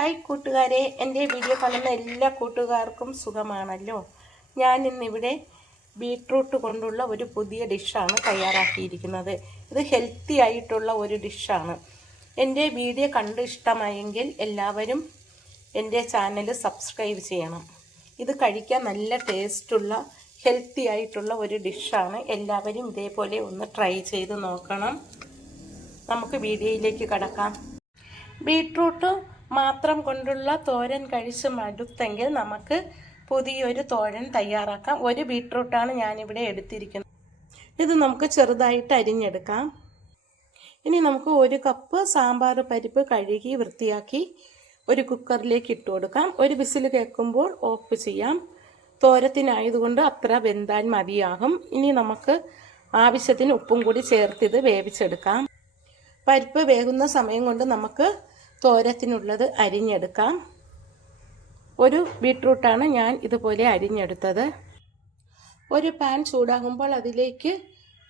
Hi കൂട്ടുകാരെ, എൻ്റെ video കാണുന്ന എല്ലാ കൂട്ടുകാർക്കും സുഖമാണല്ലോ. ഞാൻ ഇന്നിവിടെ ബീട്രൂട്ട് കൊണ്ടുള്ള ഒരു പുതിയ ഡിഷാണ് തയ്യാറാക്കിയിരിക്കുന്നത്. ഇത് ഹെൽത്തി ആയിട്ടുള്ള ഒരു ഡിഷാണ്. എൻ്റെ വീഡിയോ കണ്ട് ഇഷ്ടമായെങ്കിൽ എല്ലാവരും എൻ്റെ ചാനൽ സബ്സ്ക്രൈബ് ചെയ്യണം. ഇത് കഴിക്കാൻ നല്ല ടേസ്റ്റുള്ള ഹെൽത്തി ആയിട്ടുള്ള ഒരു ഡിഷാണ്. എല്ലാവരും ഇതേപോലെ ഒന്ന് ട്രൈ ചെയ്ത് നോക്കണം. നമുക്ക് വീഡിയോയിലേക്ക് കടക്കാം. ബീട്രൂട്ട് മാത്രം കൊണ്ടുള്ള തോരൻ കഴിച്ച് മടുത്തെങ്കിൽ നമുക്ക് പുതിയൊരു തോരൻ തയ്യാറാക്കാം. ഒരു ബീട്രൂട്ടാണ് ഞാനിവിടെ എടുത്തിരിക്കുന്നത്. ഇത് നമുക്ക് ചെറുതായിട്ട് അരിഞ്ഞെടുക്കാം. ഇനി നമുക്ക് 1 കപ്പ് സാമ്പാർ പരിപ്പ് കഴുകി വൃത്തിയാക്കി ഒരു കുക്കറിലേക്ക് ഇട്ട് കൊടുക്കാം. ഒരു വിസിൽ കേൾക്കുമ്പോൾ ഓഫ് ചെയ്യാം. തോരത്തിനായതുകൊണ്ട് അത്ര വെന്താൻ മതിയാകും. ഇനി നമുക്ക് ആവശ്യത്തിന് ഉപ്പും കൂടി ചേർത്ത് ഇത് വേവിച്ചെടുക്കാം. പരിപ്പ് വേകുന്ന സമയം കൊണ്ട് നമുക്ക് തോരത്തിനുള്ളത് അരിഞ്ഞെടുക്കാം. ഒരു ബീട്രൂട്ടാണ് ഞാൻ ഇതുപോലെ അരിഞ്ഞെടുത്തത്. ഒരു പാൻ ചൂടാകുമ്പോൾ അതിലേക്ക്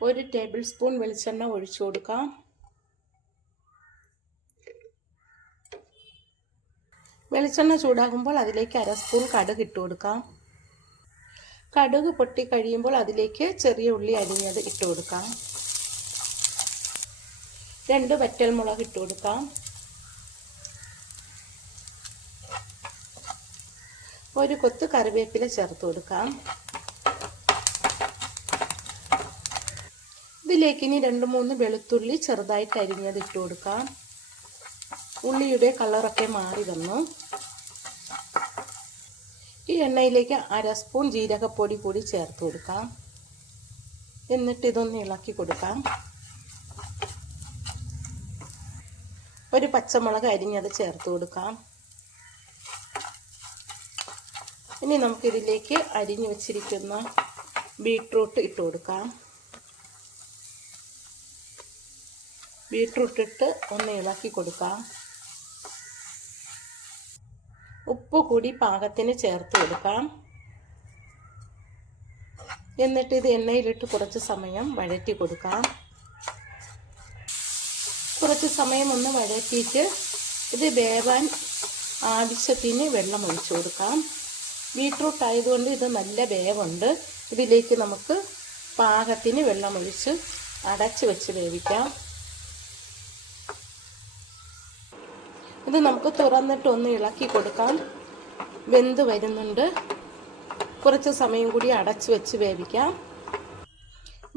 1 ടേബിൾ സ്പൂൺ വെളിച്ചെണ്ണ ഒഴിച്ചു കൊടുക്കാം. വെളിച്ചെണ്ണ ചൂടാകുമ്പോൾ അതിലേക്ക് 1/2 സ്പൂൺ കടുക് ഇട്ട് കൊടുക്കാം. കടുക് പൊട്ടി കഴിയുമ്പോൾ അതിലേക്ക് ചെറിയ ഉള്ളി അരിഞ്ഞത് ഇട്ട് കൊടുക്കാം. 2 വറ്റൽമുളക് ഇട്ട് കൊടുക്കാം. 1 കൊത്ത് കറിവേപ്പില ചേർത്ത് കൊടുക്കാം. ഇതിലേക്ക് ഇനി 2-3 വെളുത്തുള്ളി ചെറുതായിട്ട് അരിഞ്ഞത് ഇട്ട് കൊടുക്കാം. ഉള്ളിയുടെ കളറൊക്കെ മാറി വന്നു. ഈ എണ്ണയിലേക്ക് 1/2 സ്പൂൺ ജീരകപ്പൊടി കൂടി ചേർത്ത് കൊടുക്കാം. എന്നിട്ട് ഇതൊന്ന് ഇളക്കി കൊടുക്കാം. 1 പച്ചമുളക് അരിഞ്ഞത് ചേർത്ത് കൊടുക്കാം. ഇനി നമുക്കിതിലേക്ക് അരിഞ്ഞു വച്ചിരിക്കുന്ന ബീട്രൂട്ട് ഇട്ട് കൊടുക്കാം. ബീട്രൂട്ട് ഇട്ട് ഒന്ന് ഇളക്കി കൊടുക്കാം. ഉപ്പ് കൂടി പാകത്തിന് ചേർത്ത് കൊടുക്കാം. എന്നിട്ട് ഇത് എണ്ണയിലിട്ട് കുറച്ച് സമയം വഴറ്റി കൊടുക്കാം. കുറച്ച് സമയം ഒന്ന് വഴറ്റിയിട്ട് ഇത് വേവാൻ ആവശ്യത്തിന് വെള്ളം ഒഴിച്ചു കൊടുക്കാം. ബീട്രൂട്ട് ആയതുകൊണ്ട് ഇത് നല്ല വേവുണ്ട്. ഇതിലേക്ക് നമുക്ക് പാകത്തിന് വെള്ളമൊഴിച്ച് അടച്ച് വെച്ച് വേവിക്കാം. ഇത് നമുക്ക് തുറന്നിട്ട് ഒന്ന് ഇളക്കി കൊടുക്കാം. വെന്ത് വരുന്നുണ്ട്. കുറച്ച് സമയം കൂടി അടച്ച് വെച്ച് വേവിക്കാം.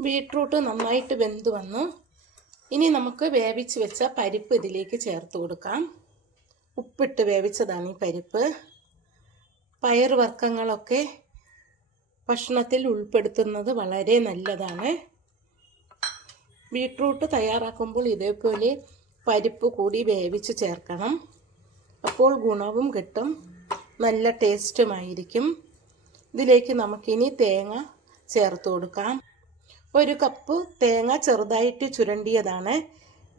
ബീട്രൂട്ട് നന്നായിട്ട് വെന്ത് വന്നു. ഇനി നമുക്ക് വേവിച്ച് വെച്ച പരിപ്പ് ഇതിലേക്ക് ചേർത്ത് കൊടുക്കാം. ഉപ്പിട്ട് വേവിച്ചതാണ് ഈ പരിപ്പ്. പയറുവർഗ്ഗങ്ങളൊക്കെ ഭക്ഷണത്തിൽ ഉൾപ്പെടുത്തുന്നത് വളരെ നല്ലതാണ്. ബീട്രൂട്ട് തയ്യാറാക്കുമ്പോൾ ഇതേപോലെ പരിപ്പ് കൂടി വേവിച്ച് ചേർക്കണം. അപ്പോൾ ഗുണവും കിട്ടും, നല്ല ടേസ്റ്റുമായിരിക്കും. ഇതിലേക്ക് നമുക്കിനി തേങ്ങ ചേർത്ത് കൊടുക്കാം. 1 കപ്പ് തേങ്ങ ചെറുതായിട്ട് ചുരണ്ടിയതാണ്.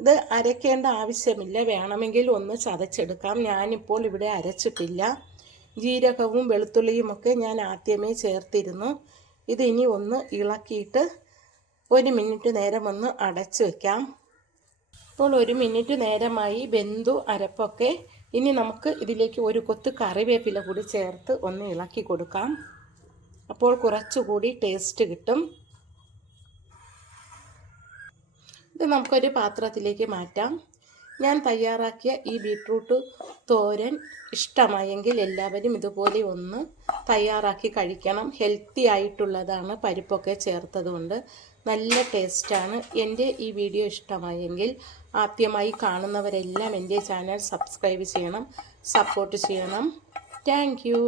ഇത് അരയ്ക്കേണ്ട ആവശ്യമില്ല. വേണമെങ്കിൽ ഒന്ന് ചതച്ചെടുക്കാം. ഞാനിപ്പോൾ ഇവിടെ അരച്ചിട്ടില്ല. ജീരകവും വെളുത്തുള്ളിയും ഒക്കെ ഞാൻ ആദ്യമേ ചേർത്തിരുന്നു. ഇത് ഇനി ഒന്ന് ഇളക്കിയിട്ട് 1 മിനിറ്റ് നേരം ഒന്ന് അടച്ചു വയ്ക്കാം. ഇപ്പോൾ 1 മിനിറ്റ് നേരമായി വെന്തു അരപ്പൊക്കെ. ഇനി നമുക്ക് ഇതിലേക്ക് 1 കൊത്ത് കറിവേപ്പില കൂടി ചേർത്ത് ഒന്ന് ഇളക്കി കൊടുക്കാം. അപ്പോൾ കുറച്ചുകൂടി ടേസ്റ്റ് കിട്ടും. ഇത് നമുക്കൊരു പാത്രത്തിലേക്ക് മാറ്റാം. ഞാൻ തയ്യാറാക്കിയ ഈ ബീട്രൂട്ട് തോരൻ ഇഷ്ടമായെങ്കിൽ എല്ലാവരും ഇതുപോലെ ഒന്ന് തയ്യാറാക്കി കഴിക്കണം. ഹെൽത്തി ആയിട്ടുള്ളതാണ്. പരിപ്പൊക്കെ ചേർത്തതുകൊണ്ട് നല്ല ടേസ്റ്റാണ്. എൻ്റെ ഈ വീഡിയോ ഇഷ്ടമായെങ്കിൽ ആദ്യമായി കാണുന്നവരെല്ലാം എൻ്റെ ചാനൽ സബ്സ്ക്രൈബ് ചെയ്യണം, സപ്പോർട്ട് ചെയ്യണം. Thank you.